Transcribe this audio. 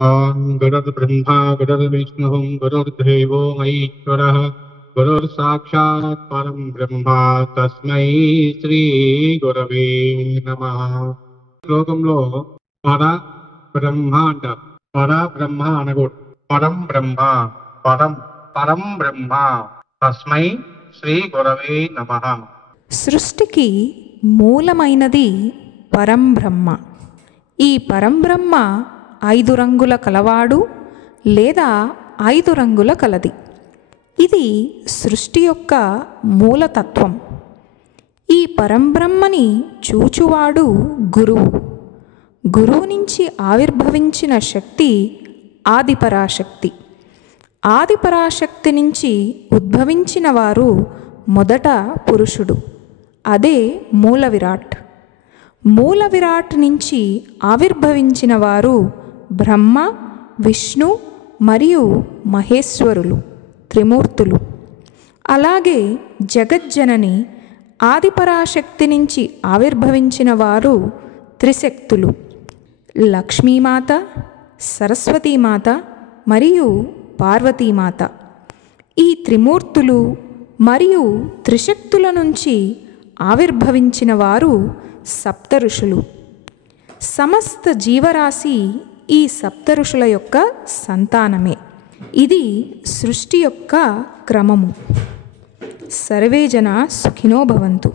ॐ गुरुर्ब्रह्मा गुरुर्विष्णुः गुरुर्देवो महेश्वरः गुरुर्साक्षात् परं ब्रह्म तस्मै శ్రీ గురవే నమః. శ్లోకంలో పర బ్రహ్మ అంటారు. పర బ్రహ్మ అనకూడదు. పరం బ్రహ్మ, పరం బ్రహ్మ తస్మై శ్రీ గురవే నమః. సృష్టికి మూలమైనది పరంబ్రహ్మ. ఈ పరంబ్రహ్మ 5 రంగుల కలవాడు లేదా 5 రంగుల కలది. ఇది సృష్టి యొక్క మూలతత్వం. ఈ పరంబ్రహ్మని చూచువాడు గురువు. గురువు నుంచి ఆవిర్భవించిన శక్తి ఆదిపరాశక్తి. ఆదిపరాశక్తి నుంచి ఉద్భవించిన వారు మొదట పురుషుడు, అదే మూల విరాట్. మూల విరాట్ నుంచి ఆవిర్భవించిన వారు బ్రహ్మ, విష్ణు మరియు మహేశ్వరులు, త్రిమూర్తులు. అలాగే జగజ్జనని ఆదిపరాశక్తి నుంచి ఆవిర్భవించిన వారు త్రిశక్తులు, లక్ష్మీమాత, సరస్వతీమాత మరియు పార్వతీమాత. ఈ త్రిమూర్తులు మరియు త్రిశక్తుల నుంచి ఆవిర్భవించిన వారు సప్తఋషులు. సమస్త జీవరాశి ఈ సప్తఋషుల యొక్క సంతానమే. ఇది సృష్టి యొక్క క్రమము. సర్వే జనా సుఖినో భవంతు.